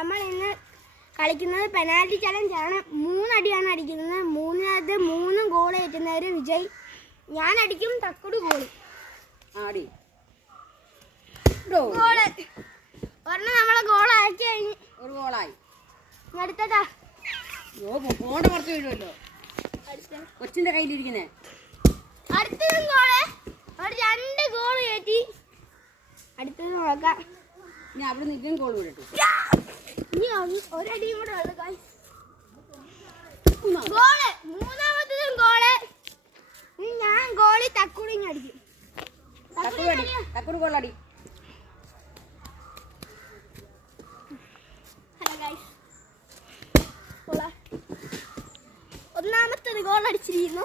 നമ്മൾ ഇന്ന് കളിക്കുന്നത് പെനാൽറ്റി ചലഞ്ചാണ്. 3 അടിയാണ് അടിക്കുന്നത്. 3 ഗോൾ ഏറ്റുന്നവർ വിജയ്. ഞാൻ അടിക്കും, തക്കുട് ഗോൾ. ഒരെണ്ണം നമ്മളെ ഗോൾ ആക്കി കഴിഞ്ഞ് ഒരു ഗോളായി. അടുത്തതാ കുറച്ച് വീഴുമല്ലോ കൊച്ചിന്റെ കയ്യിലിരിക്കുന്നേ. അടുത്തതും ഗോള്. ഒരു 2 ഗോൾ കയറ്റി. അടുത്തത് നോക്കാം. ഇനി അവിടെ നിൽക്കും ഗോൾ വിടട്ടെ. ഇനി ഒരടിയും കൂടെ ഉള്ളു. ഗോള്. 3ാമത്തതും ഗോള്. ഇനി ഞാൻ ഗോളി തക്കുടിങ് അടിക്കും. തക്കുട് ഗോളടി. ഒന്നാമത്തത് ഗോൾ അടിച്ചിരിക്കുന്നു.